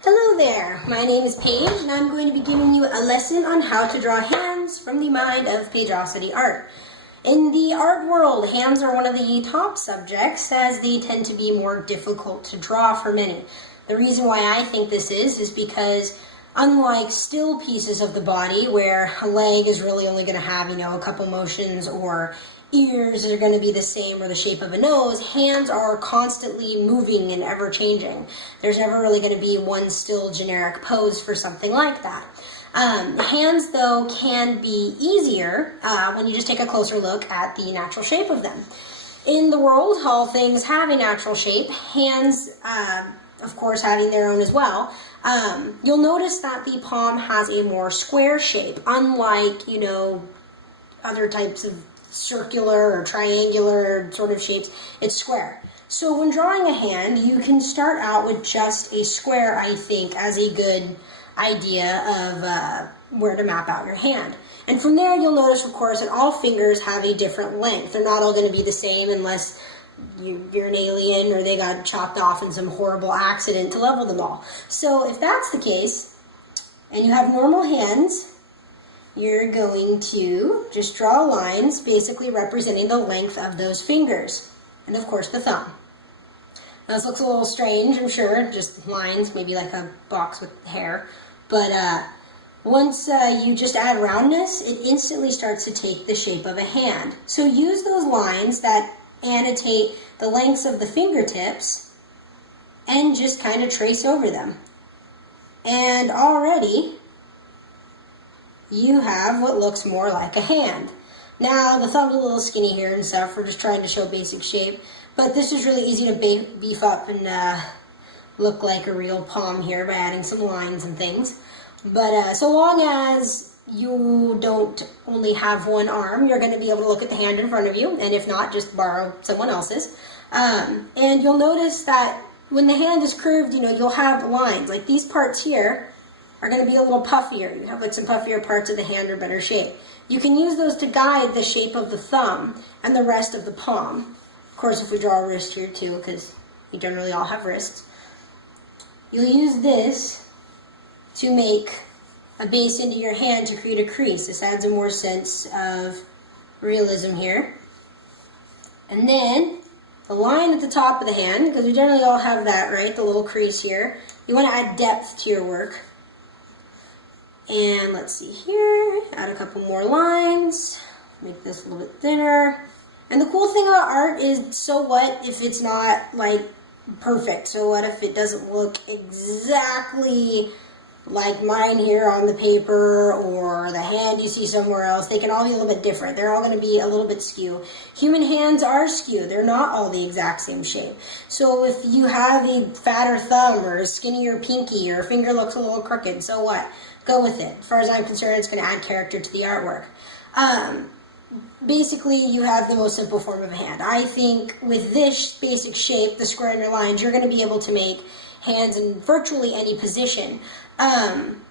Hello there, my name is Paige and I'm going to be giving you a lesson on how to draw hands from the mind of Paigeosity Art. In the art world, hands are one of the top subjects as they tend to be more difficult to draw for many. The reason why I think this is because unlike still pieces of the body where a leg is really only going to have, a couple motions, or ears are going to be the same or the shape of a nose, hands are constantly moving and ever changing. There's never really going to be one still generic pose for something like that. Hands, though, can be easier when you just take a closer look at the natural shape of them. In the world, all things have a natural shape. Hands, of course, having their own as well. You'll notice that the palm has a more square shape, unlike, other types of circular or triangular sort of shapes. It's square. So when drawing a hand, you can start out with just a square, I think, as a good idea of where to map out your hand. And from there, you'll notice, of course, that all fingers have a different length. They're not all going to be the same unless you're an alien or they got chopped off in some horrible accident to level them all. So if that's the case, and you have normal hands, you're going to just draw lines basically representing the length of those fingers. And of course the thumb. Now this looks a little strange, I'm sure, just lines, maybe like a box with hair. But once you just add roundness, it instantly starts to take the shape of a hand. So use those lines that annotate the lengths of the fingertips and just kind of trace over them. And already you have what looks more like a hand. Now the thumb's a little skinny here and stuff, we're just trying to show basic shape, but this is really easy to beef up and look like a real palm here by adding some lines and things. But so long as you don't only have one arm, you're going to be able to look at the hand in front of you, and if not, just borrow someone else's. And you'll notice that when the hand is curved, you'll have lines. Like these parts here are going to be a little puffier. You have like some puffier parts of the hand are better shape. You can use those to guide the shape of the thumb and the rest of the palm. Of course, if we draw a wrist here too, because we generally all have wrists, you'll use this to make a base into your hand to create a crease. This adds a more sense of realism here. And then the line at the top of the hand, because we generally all have that, right? The little crease here. You want to add depth to your work. And let's see here, add a couple more lines, make this a little bit thinner. And the cool thing about art is, so what if it's not like perfect? So what if it doesn't look exactly like mine here on the paper or the hand you see somewhere else? They can all be a little bit different. They're all going to be a little bit skew. Human hands are skew. They're not all the exact same shape. So if you have a fatter thumb or a skinnier pinky or a finger looks a little crooked, so what? Go with it. As far as I'm concerned, it's going to add character to the artwork. Basically, you have the most simple form of a hand. I think with this basic shape, the square and your lines, you're going to be able to make hands in virtually any position.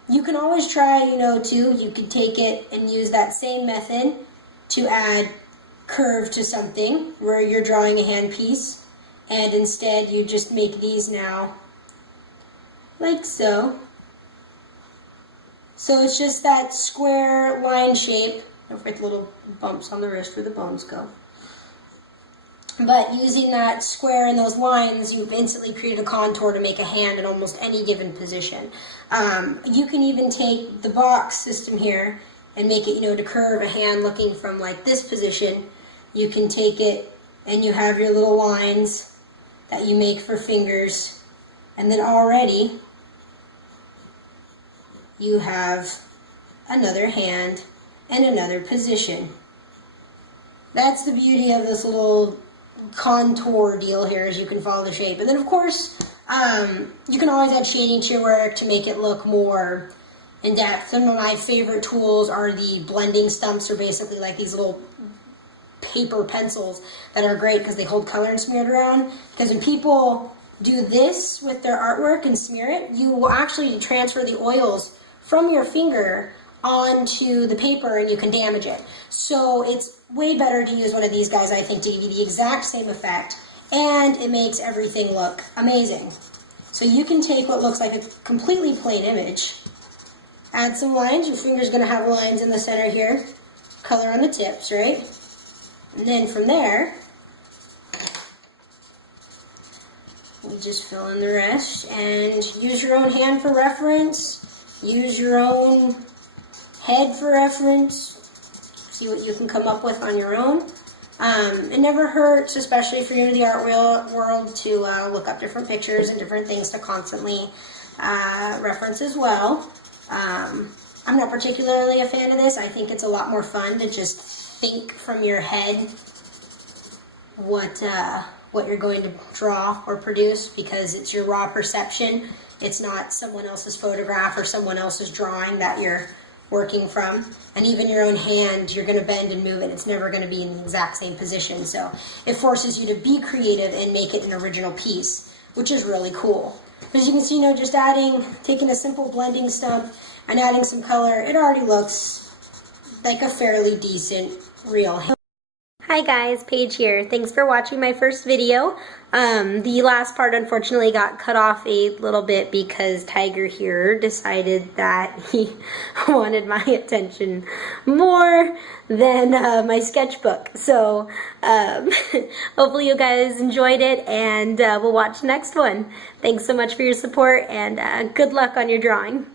You can always try, too, you could take it and use that same method to add curve to something where you're drawing a hand piece, and instead you just make these now like so. So it's just that square line shape. Don't forget the little bumps on the wrist where the bones go. But using that square and those lines, you've instantly created a contour to make a hand in almost any given position. You can even take the box system here and make it, to curve a hand looking from like this position. You can take it and you have your little lines that you make for fingers. And then already you have another hand and another position. That's the beauty of this little contour deal here, is you can follow the shape. And then of course, you can always add shading to your work to make it look more in depth. Some of my favorite tools are the blending stumps, or basically like these little paper pencils that are great because they hold color and smear it around. Because when people do this with their artwork and smear it, you will actually transfer the oils from your finger onto the paper and you can damage it. So it's way better to use one of these guys, I think, to give you the exact same effect, and it makes everything look amazing. So you can take what looks like a completely plain image, add some lines, your finger's gonna have lines in the center here, color on the tips, right? And then from there, you just fill in the rest and use your own hand for reference, use your own head for reference, see what you can come up with on your own. It never hurts, especially if you're into the art world, to look up different pictures and different things to constantly reference as well. I'm not particularly a fan of this. I think it's a lot more fun to just think from your head what you're going to draw or produce, because it's your raw perception. It's not someone else's photograph or someone else's drawing that you're working from. And even your own hand, you're going to bend and move it. It's never going to be in the exact same position. So it forces you to be creative and make it an original piece, which is really cool. As you can see, just taking a simple blending stump and adding some color, it already looks like a fairly decent real hand. Hi guys, Paige here. Thanks for watching my first video. The last part unfortunately got cut off a little bit because Tiger here decided that he wanted my attention more than my sketchbook. So hopefully you guys enjoyed it, and we'll watch the next one. Thanks so much for your support, and good luck on your drawing.